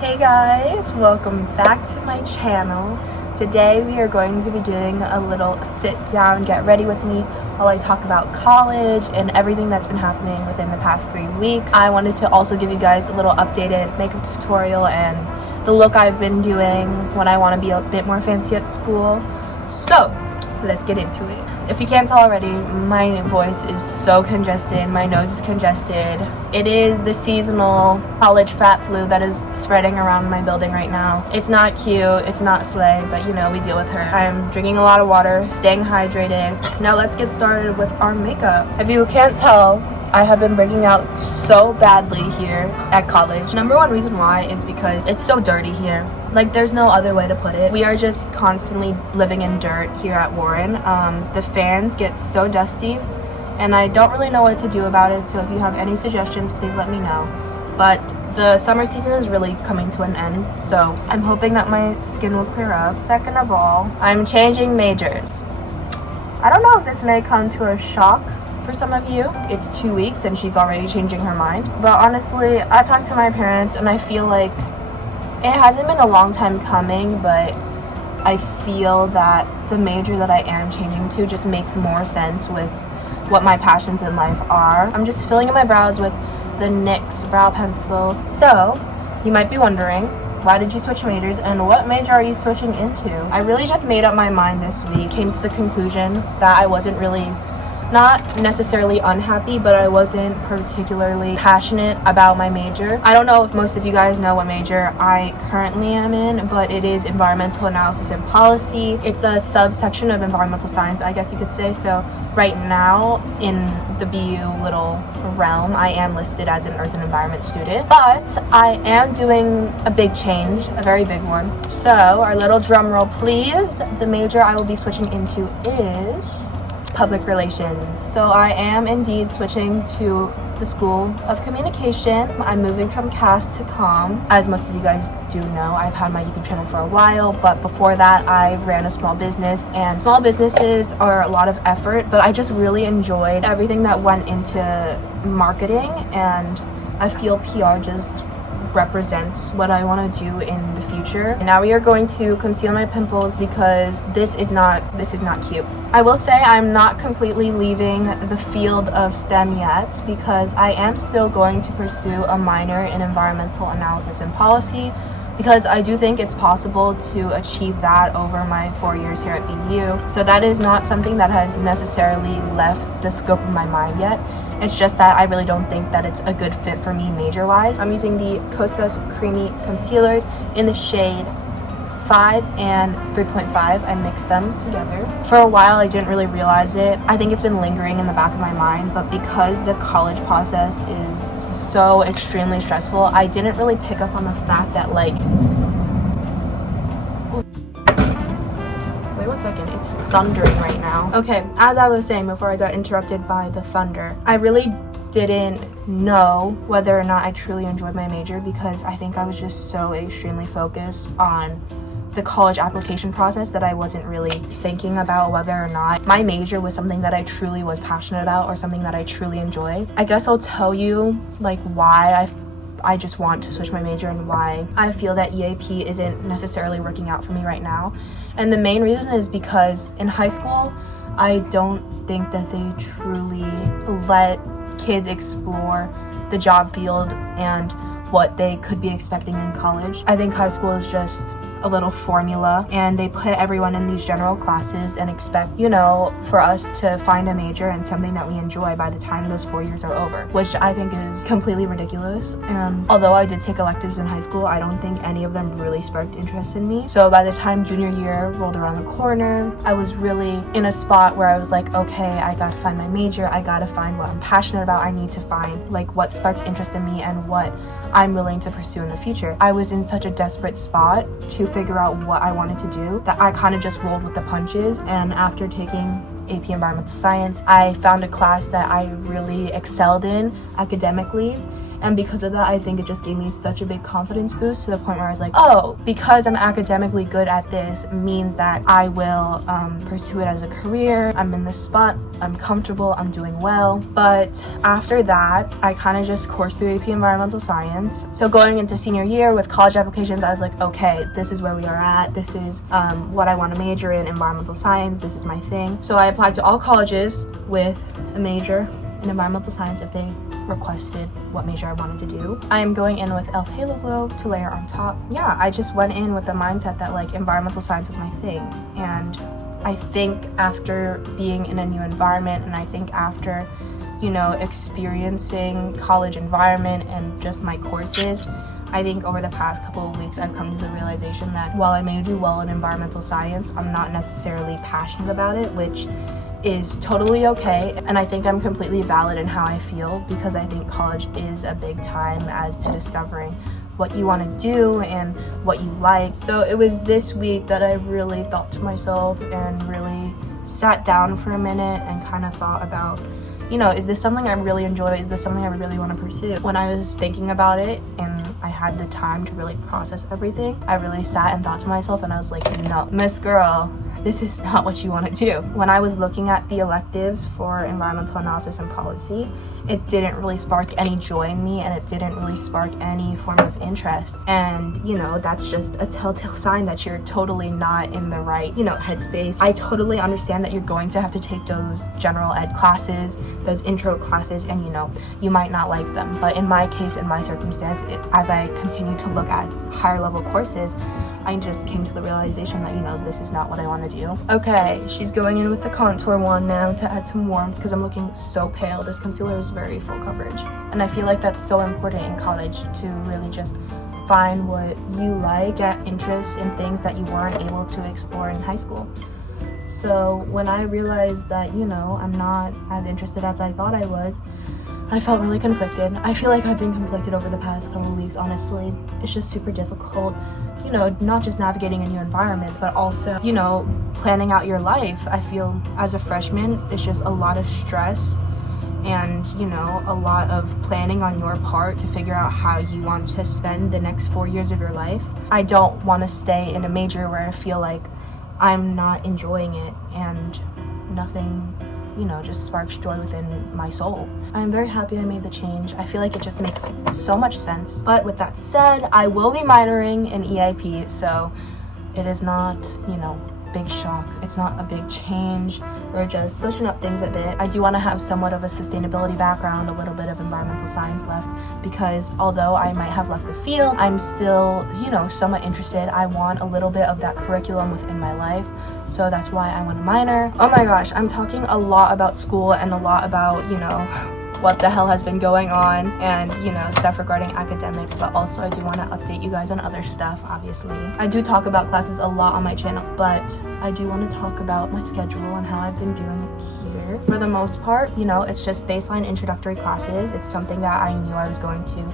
Hey guys, welcome back to my channel. Today we are going to be doing a little sit down, get ready with me while I talk about college and everything that's been happening within the past 3 weeks. I wanted to also give you guys a little updated makeup tutorial and the look I've been doing when I want to be a bit more fancy at school. So let's get into it. If you can't tell already, my voice is so congested, my nose is congested. It is the seasonal college fat flu that is spreading around my building right now. It's not cute, it's not slay, but you know, we deal with her. I'm drinking a lot of water, staying hydrated. Now let's get started with our makeup. If you can't tell, I have been breaking out so badly here at college. Number one reason why is because it's so dirty here. Like, there's no other way to put it. We are just constantly living in dirt here at Warren. The fans get so dusty and I don't really know what to do about it, so if you have any suggestions, please let me know. But the summer season is really coming to an end, so I'm hoping that my skin will clear up. Second of all, I'm changing majors. I don't know if this may come to a shock for some of you. It's 2 weeks and she's already changing her mind. But honestly, I talked to my parents and I feel like it hasn't been a long time coming, but I feel that the major that I am changing to just makes more sense with what my passions in life are. I'm just filling in my brows with the NYX brow pencil. So, you might be wondering, why did you switch majors and what major are you switching into? I really just made up my mind this week, came to the conclusion that I wasn't really, not necessarily unhappy, but I wasn't particularly passionate about my major. I don't know if most of you guys know what major I currently am in, but it is environmental analysis and policy. It's a subsection of environmental science, I guess you could say. So right now in the BU little realm, I am listed as an earth and environment student, but I am doing a big change, a very big one. So our little drum roll please. The major I will be switching into is public relations. So I am indeed switching to the School of Communication. I'm moving from CAS to COM. As most of you guys do know, I've had my YouTube channel for a while, but before that I ran a small business, and small businesses are a lot of effort, but I just really enjoyed everything that went into marketing, and I feel PR just represents what I want to do in the future. And now we are going to conceal my pimples because this is not cute. I will say I'm not completely leaving the field of STEM yet, because I am still going to pursue a minor in environmental analysis and policy, because I do think it's possible to achieve that over my 4 years here at BU. So that is not something that has necessarily left the scope of my mind yet. It's just that I really don't think that it's a good fit for me major-wise. I'm using the Kosas Creamy Concealers in the shade 5 and 3.5. I mixed them together. For a while, I didn't really realize it. I think it's been lingering in the back of my mind, but because the college process is so extremely stressful, I didn't really pick up on the fact that, like, wait 1 second, it's thundering right now. Okay, as I was saying before I got interrupted by the thunder, I really didn't know whether or not I truly enjoyed my major, because I think I was just so extremely focused on the college application process that I wasn't really thinking about whether or not my major was something that I truly was passionate about or something that I truly enjoyed. I guess I'll tell you like why I just want to switch my major and why I feel that EAP isn't necessarily working out for me right now. And the main reason is because in high school, I don't think that they truly let kids explore the job field and what they could be expecting in college. I think high school is just a little formula, and they put everyone in these general classes and expect, you know, for us to find a major and something that we enjoy by the time those 4 years are over, which I think is completely ridiculous. And although I did take electives in high school, I don't think any of them really sparked interest in me. So by the time junior year rolled around the corner, I was really in a spot where I was like, okay, I gotta find my major, I gotta find what I'm passionate about, I need to find like what sparks interest in me and what I'm willing to pursue in the future. I was in such a desperate spot to figure out what I wanted to do that I kind of just rolled with the punches. And after taking AP Environmental Science, I found a class that I really excelled in academically, And because of that, I think it just gave me such a big confidence boost to the point where I was like, oh, because I'm academically good at this means that I will pursue it as a career. I'm in this spot, I'm comfortable, I'm doing well. But after that, I kind of just coursed through AP Environmental Science. So going into senior year with college applications, I was like, okay, this is where we are at. This is what I want to major in, environmental science. This is my thing. So I applied to all colleges with a major in environmental science if they requested what major I wanted to do. I am going in with e.l.f. Halo Glow to layer on top. Yeah, I just went in with the mindset that like environmental science was my thing. And I think after being in a new environment, and I think after, you know, experiencing college environment and just my courses, I think over the past couple of weeks I've come to the realization that while I may do well in environmental science, I'm not necessarily passionate about it, which is totally okay. And I think I'm completely valid in how I feel, because I think college is a big time as to discovering what you want to do and what you like. So it was this week that I really thought to myself and really sat down for a minute and kind of thought about, you know, is this something I really enjoy? Is this something I really want to pursue? When I was thinking about it and I had the time to really process everything, I really sat and thought to myself and I was like, no, Miss Girl, this is not what you want to do. When I was looking at the electives for environmental analysis and policy, it didn't really spark any joy in me, and it didn't really spark any form of interest. And, you know, that's just a telltale sign that you're totally not in the right, you know, headspace. I totally understand that you're going to have to take those general ed classes, those intro classes, and, you know, you might not like them. But in my case, in my circumstance, as I continue to look at higher level courses, I just came to the realization that, you know, this is not what I want to do. Okay, she's going in with the contour wand now to add some warmth because I'm looking so pale. This concealer is very full coverage. And I feel like that's so important in college, to really just find what you like, get interest in things that you weren't able to explore in high school. So when I realized that, you know, I'm not as interested as I thought I was, I felt really conflicted. I feel like I've been conflicted over the past couple of weeks, honestly. It's just super difficult, you know, not just navigating a new environment, but also, you know, planning out your life. I feel as a freshman, it's just a lot of stress and, you know, a lot of planning on your part to figure out how you want to spend the next 4 years of your life. I don't want to stay in a major where I feel like I'm not enjoying it and nothing, you know, just sparks joy within my soul. I'm very happy I made the change. I feel like it just makes so much sense. But with that said, I will be minoring in EIP, so it is not, you know, big shock. It's not a big change. We're just switching up things a bit. I do want to have somewhat of a sustainability background, a little bit of environmental science left, because although I might have left the field, I'm still, you know, somewhat interested. I want a little bit of that curriculum within my life. So that's why I want to minor. Oh my gosh, I'm talking a lot about school and a lot about, you know, what the hell has been going on and, you know, stuff regarding academics, but also I do want to update you guys on other stuff, obviously. I do talk about classes a lot on my channel, but I do want to talk about my schedule and how I've been doing it here. For the most part, you know, it's just baseline introductory classes. It's something that I knew I was going to,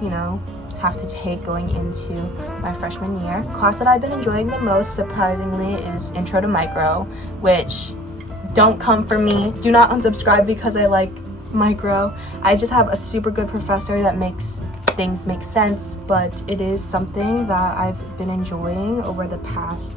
you know, have to take going into my freshman year. Class that I've been enjoying the most, surprisingly, is Intro to Micro, which don't come for me. Do not unsubscribe because I like micro. I just have a super good professor that makes things make sense, but it is something that I've been enjoying over the past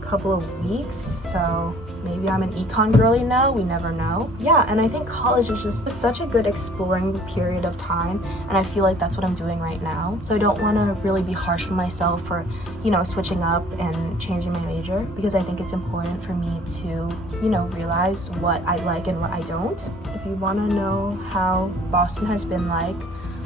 couple of weeks, so maybe I'm an econ girly now, we never know. Yeah, and I think college is just such a good exploring period of time, and I feel like that's what I'm doing right now. So I don't want to really be harsh on myself for, you know, switching up and changing my major, because I think it's important for me to, you know, realize what I like and what I don't. If you want to know how Boston has been like,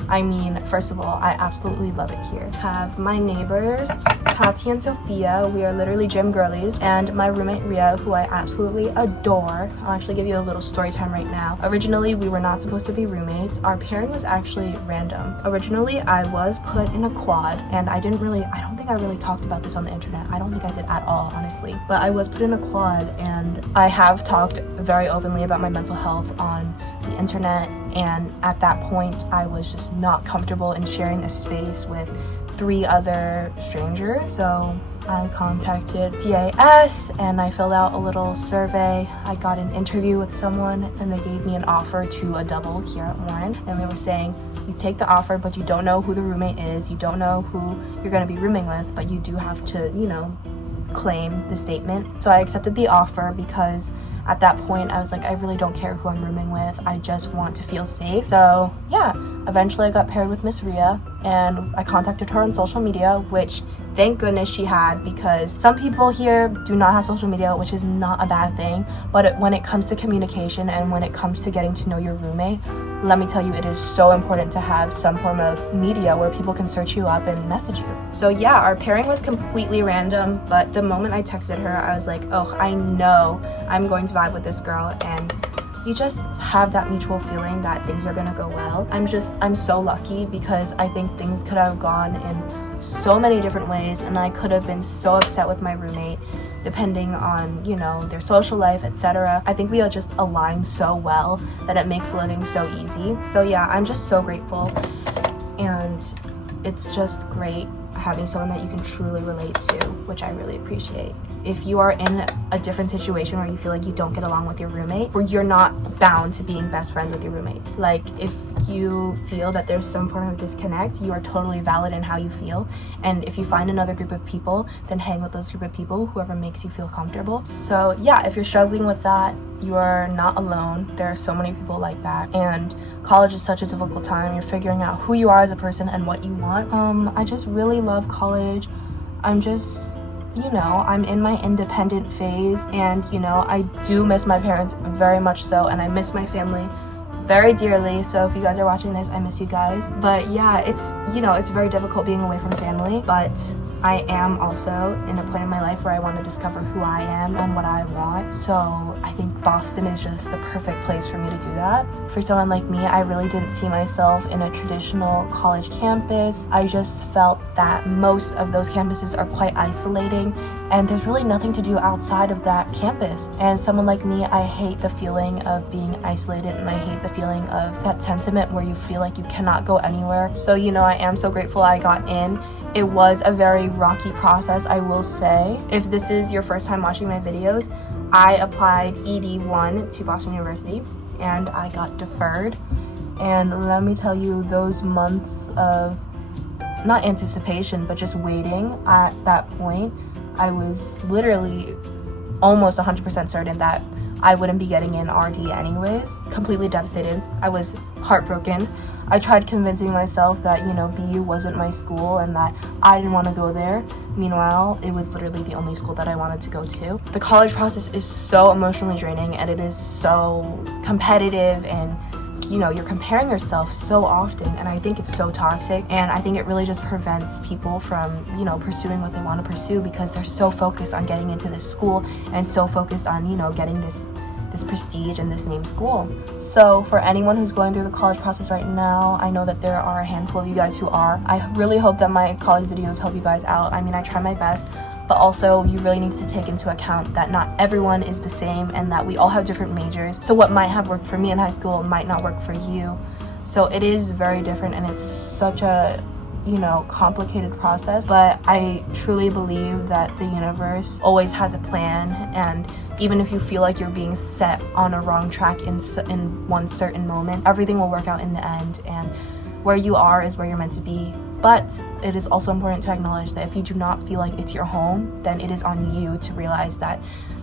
I mean, first of all, I absolutely love it here. Have my neighbors, Tati and Sophia, we are literally gym girlies, and my roommate Ria, who I absolutely adore. I'll actually give you a little story time right now. Originally, we were not supposed to be roommates. Our pairing was actually random. Originally, I was put in a quad, and I don't think I really talked about this on the internet. I don't think I did at all, honestly. But I was put in a quad, and I have talked very openly about my mental health on the internet, and at that point I was just not comfortable in sharing a space with 3 other strangers. So I contacted DAS and I filled out a little survey. I got an interview with someone and they gave me an offer to a double here at Warren, and they were saying you take the offer but you don't know who the roommate is, you don't know who you're going to be rooming with, but you do have to, claim the statement. So I accepted the offer because at that point I was like, I really don't care who I'm rooming with, I just want to feel safe. So yeah, eventually I got paired with Miss Ria and I contacted her on social media, which thank goodness she had, because some people here do not have social media, which is not a bad thing, but when it comes to communication and when it comes to getting to know your roommate, let me tell you, it is so important to have some form of media where people can search you up and message you. So yeah, our pairing was completely random, but the moment I texted her, I was like, oh, I know I'm going to vibe with this girl, and you just have that mutual feeling that things are gonna go well. I'm so lucky because I think things could have gone in so many different ways, and I could have been so upset with my roommate depending on, their social life, etc. I think we are just aligned so well that it makes living so easy. So yeah, I'm just so grateful, and it's just great having someone that you can truly relate to, which I really appreciate. If you are in a different situation where you feel like you don't get along with your roommate, or you're not bound to being best friends with your roommate, like if you feel that there's some form of disconnect, you are totally valid in how you feel, and if you find another group of people, then hang with those group of people, whoever makes you feel comfortable. So yeah, if you're struggling with that, you are not alone. There are so many people like that, and college is such a difficult time. You're figuring out who you are as a person and what you want. I just really love college. I'm just, I'm in my independent phase, and I do miss my parents very much so, and I miss my family very dearly. So if you guys are watching this, I miss you guys. But yeah, it's very difficult being away from family, but I am also in a point in my life where I want to discover who I am and what I want. So I think Boston is just the perfect place for me to do that. For someone like me, I really didn't see myself in a traditional college campus. I just felt that most of those campuses are quite isolating, and there's really nothing to do outside of that campus. And someone like me, I hate the feeling of being isolated, and I hate the feeling of that sentiment where you feel like you cannot go anywhere. So I am so grateful I got in. It was a very rocky process, I will say. If this is your first time watching my videos, I applied ED1 to Boston University and I got deferred. And let me tell you, those months of not anticipation, but just waiting at that point, I was literally almost 100% certain that I wouldn't be getting in RD anyways. Completely devastated. I was heartbroken. I tried convincing myself that, BU wasn't my school and that I didn't want to go there. Meanwhile, it was literally the only school that I wanted to go to. The college process is so emotionally draining, and it is so competitive, and you're comparing yourself so often, and I think it's so toxic, and I think it really just prevents people from, pursuing what they want to pursue, because they're so focused on getting into this school and so focused on, getting this prestige in this named school. So for anyone who's going through the college process right now, I know that there are a handful of you guys who are. I really hope that my college videos help you guys out. I mean, I try my best, but also you really need to take into account that not everyone is the same and that we all have different majors. So what might have worked for me in high school might not work for you. So it is very different, and it's such a complicated process, but I truly believe that the universe always has a plan, and even if you feel like you're being set on a wrong track in one certain moment, everything will work out in the end, and where you are is where you're meant to be. But it is also important to acknowledge that if you do not feel like it's your home, then it is on you to realize that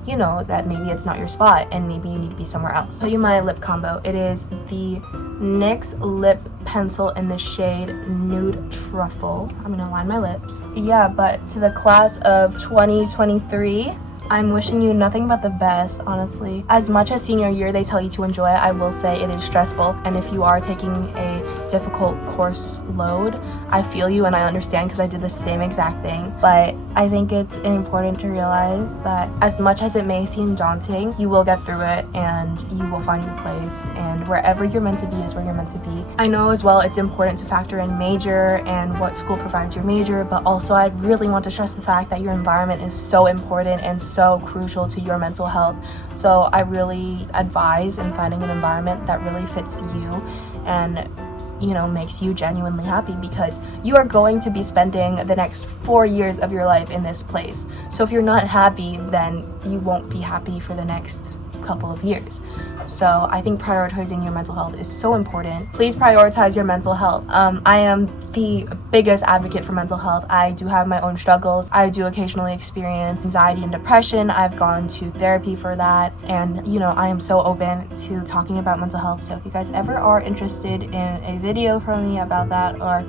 that maybe it's not your spot and maybe you need to be somewhere else. So you my lip combo. It is the NYX lip pencil in the shade Nude Truffle. I'm gonna line my lips. Yeah, but to the class of 2023, I'm wishing you nothing but the best, honestly. As much as senior year they tell you to enjoy it, I will say it is stressful. And if you are taking a difficult course load, I feel you and I understand, because I did the same exact thing. But I think it's important to realize that as much as it may seem daunting, you will get through it and you will find your place, and wherever you're meant to be is where you're meant to be. I know as well it's important to factor in major and what school provides your major, but also I really want to stress the fact that your environment is so important and so crucial to your mental health. So I really advise in finding an environment that really fits you and makes you genuinely happy, because you are going to be spending the next 4 years of your life in this place. So if you're not happy, then you won't be happy for the next couple of years. So I think prioritizing your mental health is so important. Please prioritize your mental health. I am the biggest advocate for mental health. I do have my own struggles. I do occasionally experience anxiety and depression. I've gone to therapy for that, and I am so open to talking about mental health. So if you guys ever are interested in a video from me about that, or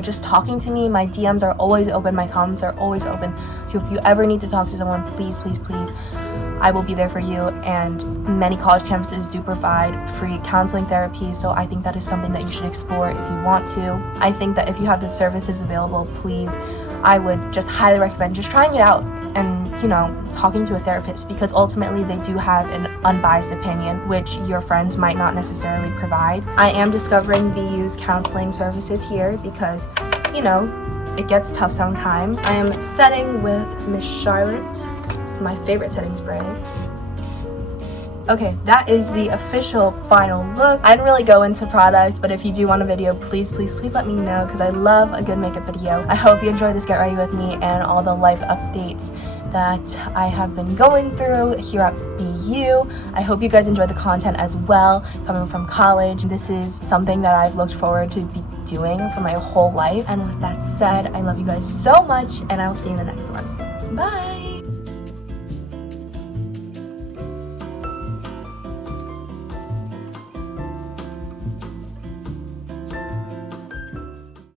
just talking to me, my DMs are always open, my comments are always open. So if you ever need to talk to someone, please, I will be there for you. And many college campuses do provide free counseling therapy, so I think that is something that you should explore if you want to. I think that if you have the services available, please, I would just highly recommend just trying it out and talking to a therapist, because ultimately they do have an unbiased opinion, which your friends might not necessarily provide. I am discovering VU's counseling services here because it gets tough sometimes. I am setting with Miss Charlotte, my favorite setting spray. Okay, that is the official final look. I didn't really go into products, but if you do want a video, please let me know, because I love a good makeup video. I hope you enjoy this Get Ready With Me and all the life updates that I have been going through here at BU. I hope you guys enjoy the content as well, coming from college. This is something that I've looked forward to be doing for my whole life. And with that said, I love you guys so much, and I'll see you in the next one. Bye!